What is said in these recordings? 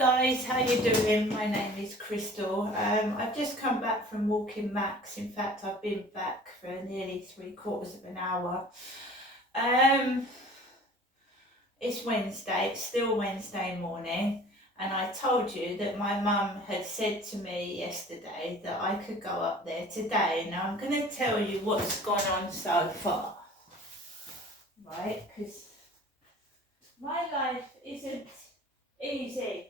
guys, how you doing? My name is Crystal. I've just come back from walking Max. In fact, I've been back for nearly 3/4 of an hour. It's Wednesday, it's still Wednesday morning, and I told you that my mum had said to me yesterday that I could go up there today. Now I'm going to tell you what's gone on so far, right? Because my life isn't easy.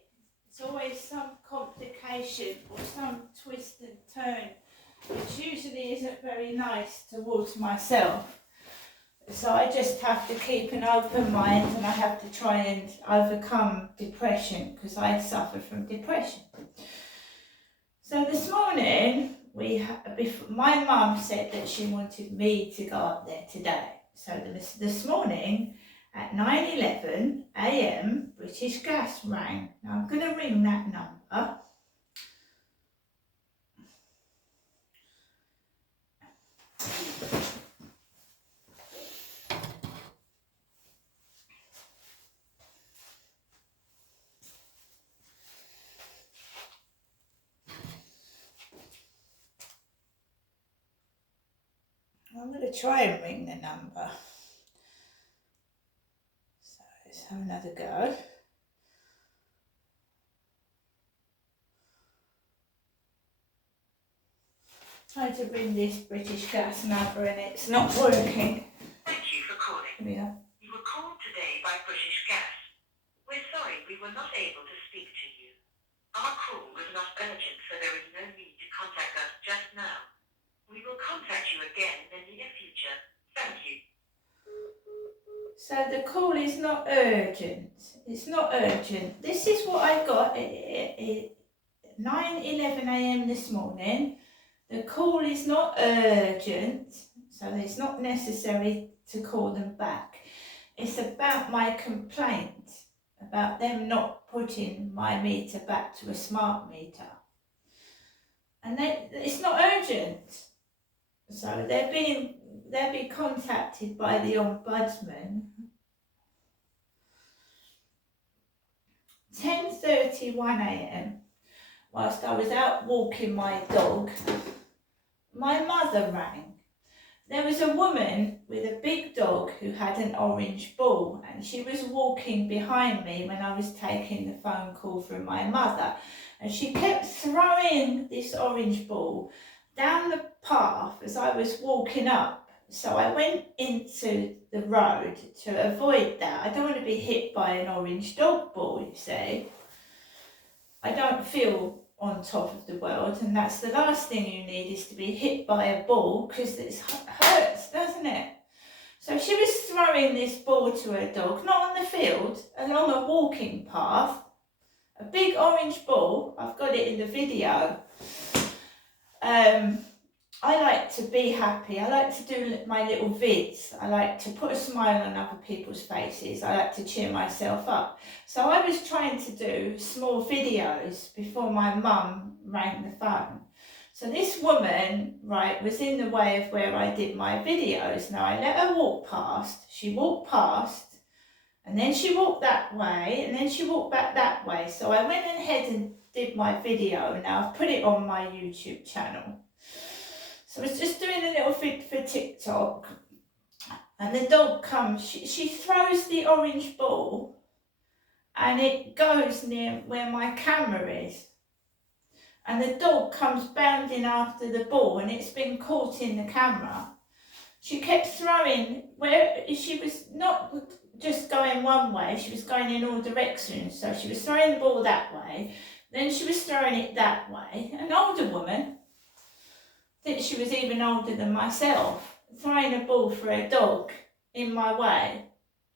It's always some complication or some twist and turn, which usually isn't very nice towards myself. So I just have to keep an open mind, and I have to try and overcome depression, because I suffer from depression. So this morning, my mum said that she wanted me to go up there today. So this morning, at 9:11 a.m, British Gas rang. Now I'm going to ring that number. I'm going to try and ring the number. So let's have another go. Trying to ring this British Gas number and it's not working. Thank you for calling. Here we are. You were called today by British Gas. We're sorry we were not able to speak to you. Our call was not urgent, so there is no need to contact us just now. We will contact you again in the near future. Thank you. So the call is not urgent. It's not urgent. This is what I got at 9:11 a.m. this morning. The call is not urgent, so it's not necessary to call them back. It's about my complaint, about them not putting my meter back to a smart meter. And it's not urgent. So they'll be contacted by the Ombudsman. 10:31 a.m, whilst I was out walking my dog, my mother rang. There was a woman with a big dog who had an orange ball, and she was walking behind me when I was taking the phone call from my mother, and she kept throwing this orange ball down the path as I was walking up. So I went into the road to avoid that. I don't want to be hit by an orange dog ball, you see. I don't feel on top of the world, and that's the last thing you need, is to be hit by a ball, because it hurts, doesn't it? So she was throwing this ball to her dog, not on the field, along a walking path, a big orange ball. I've got it in the video. I like to be happy. I like to do my little vids. I like to put a smile on other people's faces. I like to cheer myself up. So I was trying to do small videos before my mum rang the phone. So this woman, right, was in the way of where I did my videos. Now I let her walk past. She walked past, and then she walked that way, and then she walked back that way. So I went ahead and did my video, and now I've put it on my YouTube channel. So I was just doing a little vid for TikTok, and the dog comes, she throws the orange ball, and it goes near where my camera is. And the dog comes bounding after the ball, and it's been caught in the camera. She kept throwing, where she was not just going one way, she was going in all directions. So she was throwing the ball that way, then she was throwing it that way. An older woman, I think she was even older than myself, throwing a ball for a dog in my way,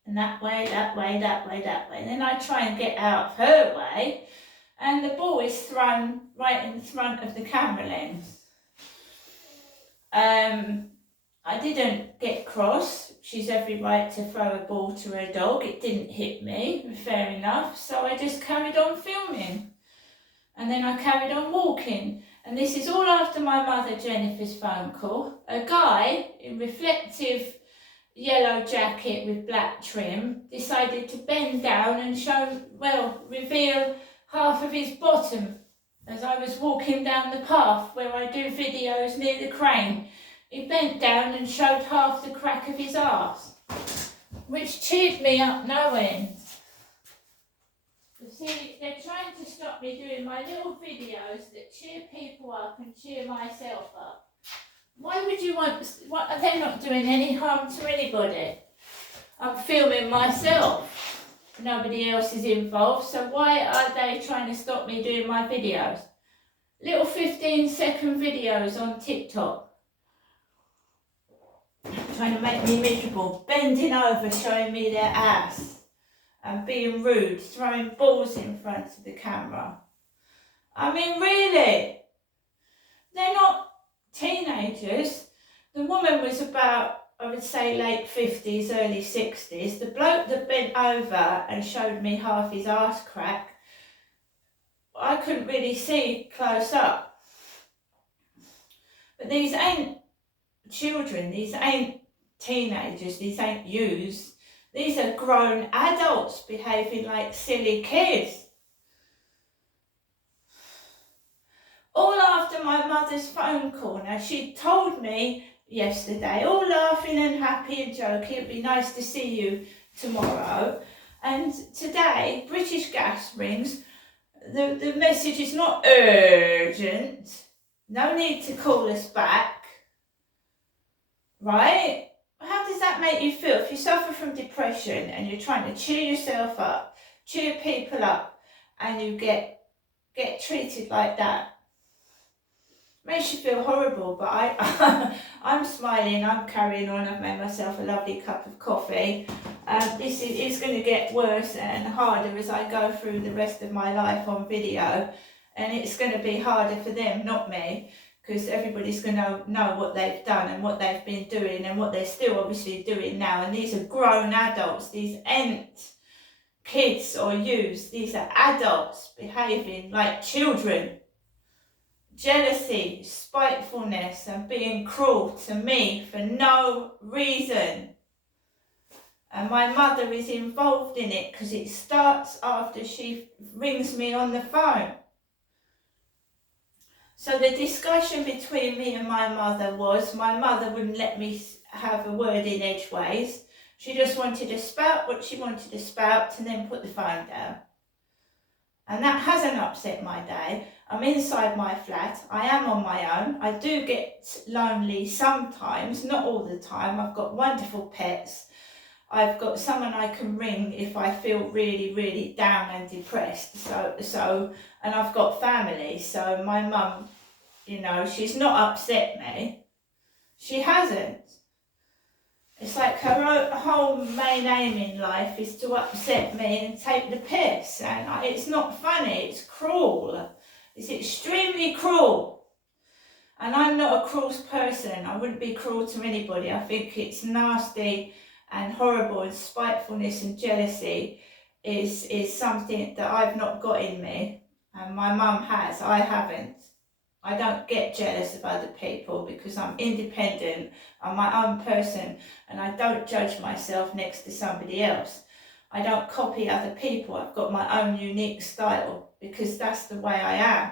and that way, that way, that way, that way. And then I try and get out of her way, and the ball is thrown right in front of the camera lens. I didn't get cross. She's every right to throw a ball to her dog. It didn't hit me, fair enough. So I just carried on filming, and then I carried on walking. And this is all after my mother Jennifer's phone call. A guy in reflective yellow jacket with black trim decided to bend down and reveal half of his bottom as I was walking down the path where I do videos near the crane. He bent down and showed half the crack of his arse, which cheered me up no end. You see, they're trying to stop me doing my little videos that cheer people up and cheer myself up. Why would you want, they're not doing any harm to anybody. I'm filming myself. Nobody else is involved, so why are they trying to stop me doing my videos? Little 15-second videos on TikTok. Trying to make me miserable, bending over, showing me their ass, and being rude, throwing balls in front of the camera. I mean, really? They're not teenagers. The woman was about, I would say, late 50s, early 60s. The bloke that bent over and showed me half his arse crack, I couldn't really see close up. But these ain't children, these ain't teenagers, these ain't youths. These are grown adults behaving like silly kids. All after my mother's phone call. Now, she told me yesterday, all laughing and happy and joking, it'd be nice to see you tomorrow. And today, British Gas rings. The message is not urgent. No need to call us back. Right? How does that make you feel? If you suffer from depression and you're trying to cheer yourself up, cheer people up, and you get treated like that, makes you feel horrible. But I'm smiling, I'm carrying on. I've made myself a lovely cup of coffee. This is going to get worse and harder as I go through the rest of my life on video, and it's going to be harder for them, not me, because everybody's going to know what they've done and what they've been doing and what they're still obviously doing now. And these are grown adults. These ain't kids or youths. These are adults behaving like children. Jealousy, spitefulness, and being cruel to me for no reason. And my mother is involved in it because it starts after she rings me on the phone. So the discussion between me and my mother was, my mother wouldn't let me have a word in edgeways. She just wanted to spout what she wanted to spout and then put the phone down. And that hasn't upset my day. I'm inside my flat. I am on my own. I do get lonely sometimes, not all the time. I've got wonderful pets. I've got someone I can ring if I feel really, really down and depressed. And I've got family. So my mum, you know, she's not upset me. She hasn't. It's like her whole main aim in life is to upset me and take the piss. And it's not funny, it's cruel. It's extremely cruel. And I'm not a cruel person. I wouldn't be cruel to anybody. I think it's nasty and horrible, and spitefulness and jealousy is something that I've not got in me. And my mum has, I haven't. I don't get jealous of other people because I'm independent, I'm my own person, and I don't judge myself next to somebody else. I don't copy other people. I've got my own unique style because that's the way I am.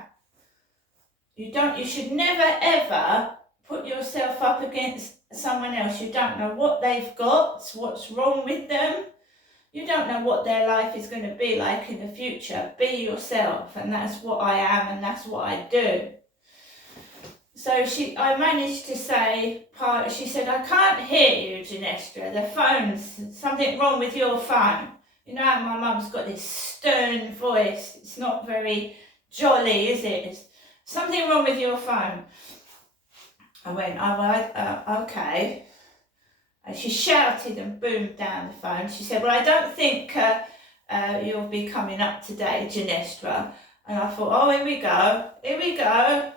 You should never ever put yourself up against someone else. You don't know what they've got, what's wrong with them. You don't know what their life is going to be like in the future. Be yourself, and that's what I am, and that's what I do. So I managed to say, she said, I can't hear you, Ginestra. The phone's something wrong with your phone. You know how my mum's got this stern voice. It's not very jolly, is it? It's something wrong with your phone. I went, okay. And she shouted and boomed down the phone. She said, well, I don't think you'll be coming up today, Ginestra. And I thought, oh, here we go.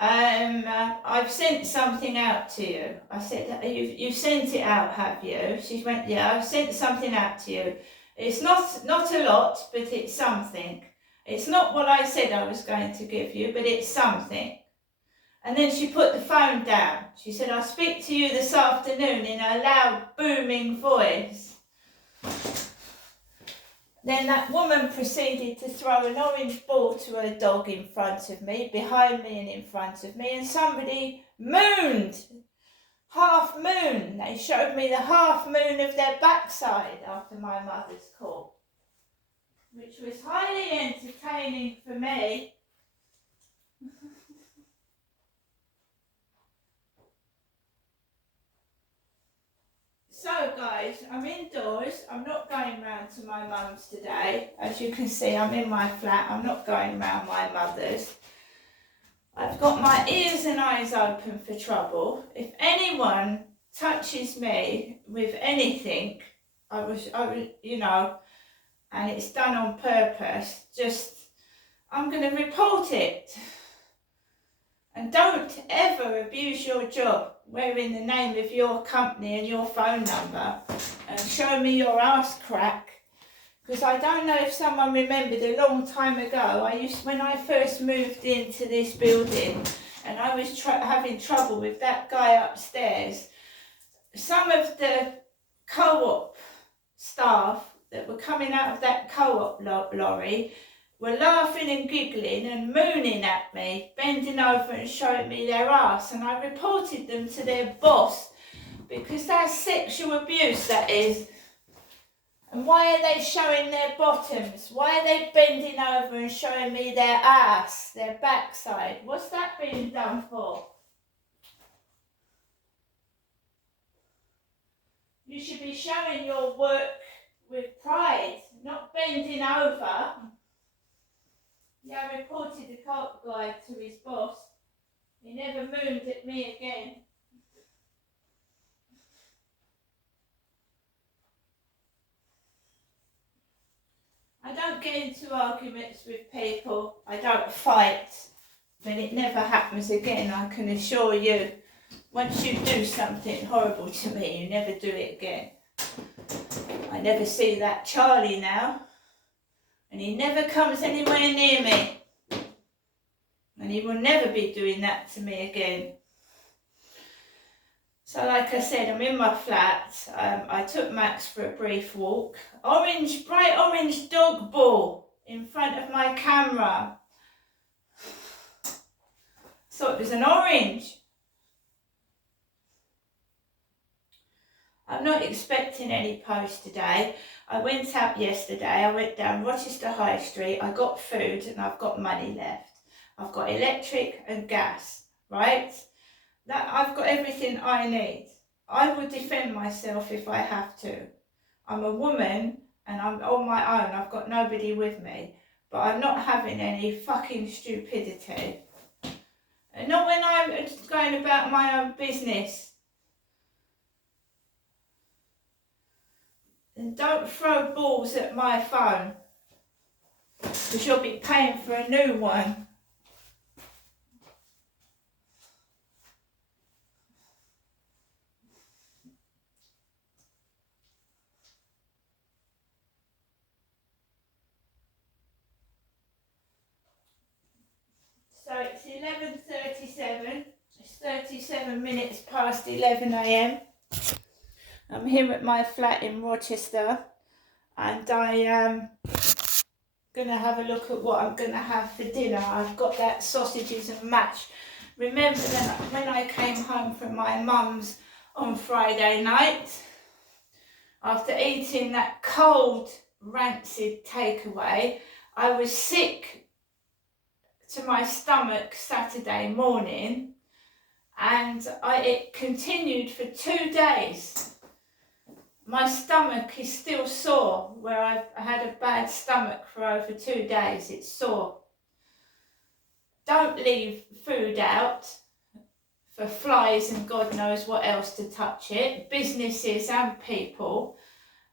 I've sent something out to you. I said, you've sent it out, have you? She went, yeah, I've sent something out to you. It's not a lot, but it's something. It's not what I said I was going to give you, but it's something. And then she put the phone down. She said, I'll speak to you this afternoon in a loud, booming voice. Then that woman proceeded to throw an orange ball to her dog in front of me, behind me and in front of me, and somebody mooned, half moon. They showed me the half moon of their backside after my mother's call, which was highly entertaining for me. So guys, I'm indoors. I'm not going round to my mum's today. As you can see, I'm in my flat. I'm not going round my mother's. I've got my ears and eyes open for trouble. If anyone touches me with anything, I was, you know, and it's done on purpose, I'm going to report it. And don't ever abuse your job wearing the name of your company and your phone number and show me your ass crack. Because I don't know if someone remembered a long time ago, when I first moved into this building and I was having trouble with that guy upstairs, some of the co-op staff that were coming out of that co-op lorry were laughing and giggling and mooning at me, bending over and showing me their ass, and I reported them to their boss because that's sexual abuse, that is. And why are they showing their bottoms? Why are they bending over and showing me their ass, their backside? What's that being done for? You should be showing your work with pride, not bending over. Yeah, I reported the cult guy to his boss. He never mooned at me again. I don't get into arguments with people. I don't fight. But it never happens again, I can assure you. Once you do something horrible to me, you never do it again. I never see that Charlie now. And he never comes anywhere near me. And he will never be doing that to me again. So like I said, I'm in my flat. I took Max for a brief walk. Bright orange dog ball in front of my camera. So it was an orange. I'm not expecting any post today. I went out yesterday. I went down Rochester High Street. I got food and I've got money left. I've got electric and gas, right? I've got everything I need. I will defend myself if I have to. I'm a woman and I'm on my own. I've got nobody with me. But I'm not having any fucking stupidity. And not when I'm going about my own business. And don't throw balls at my phone. Because you'll be paying for a new one. So it's 11:37. It's 37 minutes past 11 a.m. I'm here at my flat in Rochester, and I am going to have a look at what I'm going to have for dinner. I've got that sausages and mash. Remember that when I came home from my mum's on Friday night, after eating that cold, rancid takeaway, I was sick to my stomach Saturday morning, and it continued for 2 days. My stomach is still sore, where I've had a bad stomach for over 2 days. It's sore. Don't leave food out for flies and God knows what else to touch it, businesses and people.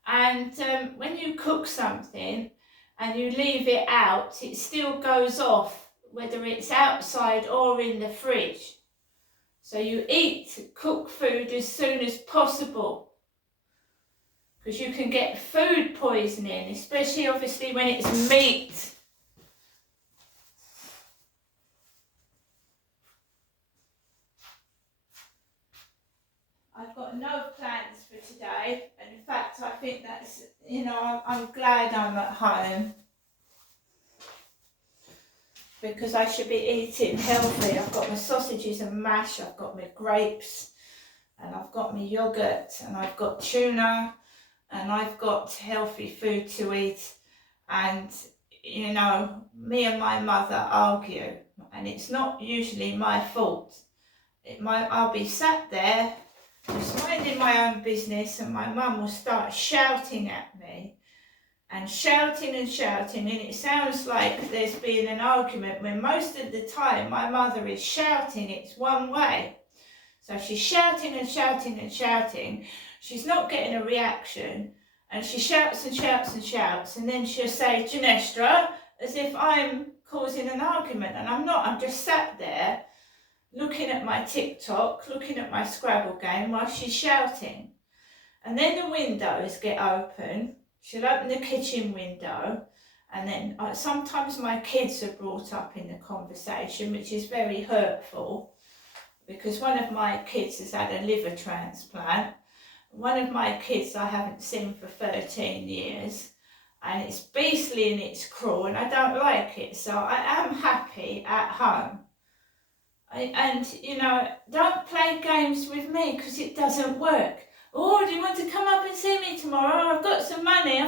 And when you cook something and you leave it out, it still goes off, whether it's outside or in the fridge. So you cook food as soon as possible, because you can get food poisoning, especially obviously when it's meat. I've got no plans for today, and in fact I think that's you know, I'm glad I'm at home, because I should be eating healthy. I've got my sausages and mash, I've got my grapes, and I've got my yoghurt, and I've got tuna, and I've got healthy food to eat. And, you know, me and my mother argue, and it's not usually my fault. I'll be sat there, just minding my own business, and my mum will start shouting at me, and shouting, and it sounds like there's been an argument, when most of the time my mother is shouting, it's one way. So she's shouting and shouting and shouting, she's not getting a reaction, and she shouts and shouts and shouts, and then she'll say, Ginestra, as if I'm causing an argument, and I'm not. I'm just sat there looking at my TikTok, looking at my Scrabble game while she's shouting. And then the windows get open. She'll open the kitchen window, and then sometimes my kids are brought up in the conversation, which is very hurtful, because one of my kids has had a liver transplant. One of my kids I haven't seen for 13 years, and it's beastly and it's cruel, and I don't like it. So I am happy at home. And, you know, don't play games with me, because it doesn't work. Oh, do you want to come up and see me tomorrow? I've got some money.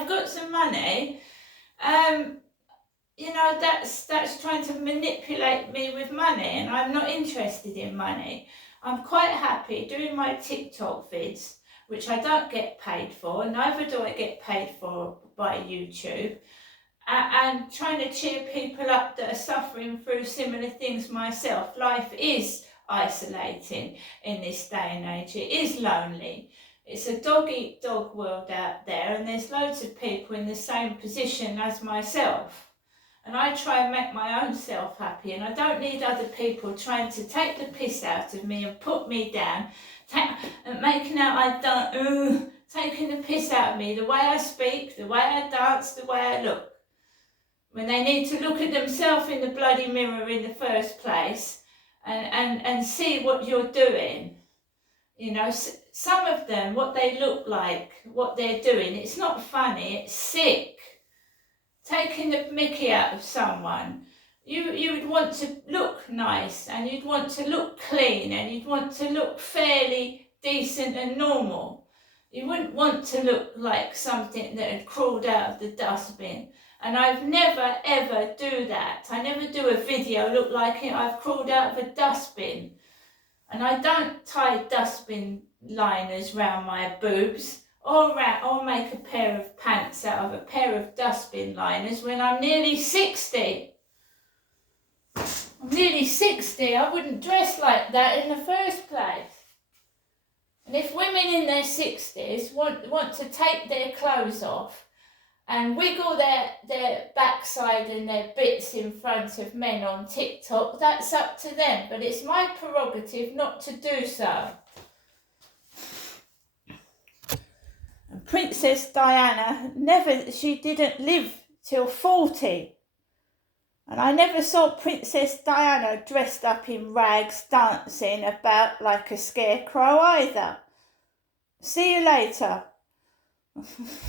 You know, that's trying to manipulate me with money, and I'm not interested in money. I'm quite happy doing my TikTok vids, which I don't get paid for, neither do I get paid for by YouTube, and trying to cheer people up that are suffering through similar things myself. Life is isolating in this day and age. It is lonely. It's a dog-eat-dog world out there, and there's loads of people in the same position as myself. And I try and make my own self happy, and I don't need other people trying to take the piss out of me and put me down, and making out I don't, taking the piss out of me, the way I speak, the way I dance, the way I look. When they need to look at themselves in the bloody mirror in the first place, and see what you're doing. You know, some of them, what they look like, what they're doing, it's not funny, it's sick. Taking the mickey out of someone. You would want to look nice, and you'd want to look clean, and you'd want to look fairly decent and normal. You wouldn't want to look like something that had crawled out of the dustbin. And I've never ever do that. I never do a video look like I've crawled out of a dustbin. And I don't tie dustbin liners round my boobs, or make a pair of pants out of a pair of dustbin liners when I'm nearly 60. I'm nearly 60. I wouldn't dress like that in the first place. And if women in their 60s want to take their clothes off and wiggle their backside and their bits in front of men on TikTok, that's up to them. But it's my prerogative not to do so. And Princess Diana she didn't live till 40. And I never saw Princess Diana dressed up in rags dancing about like a scarecrow either. See you later.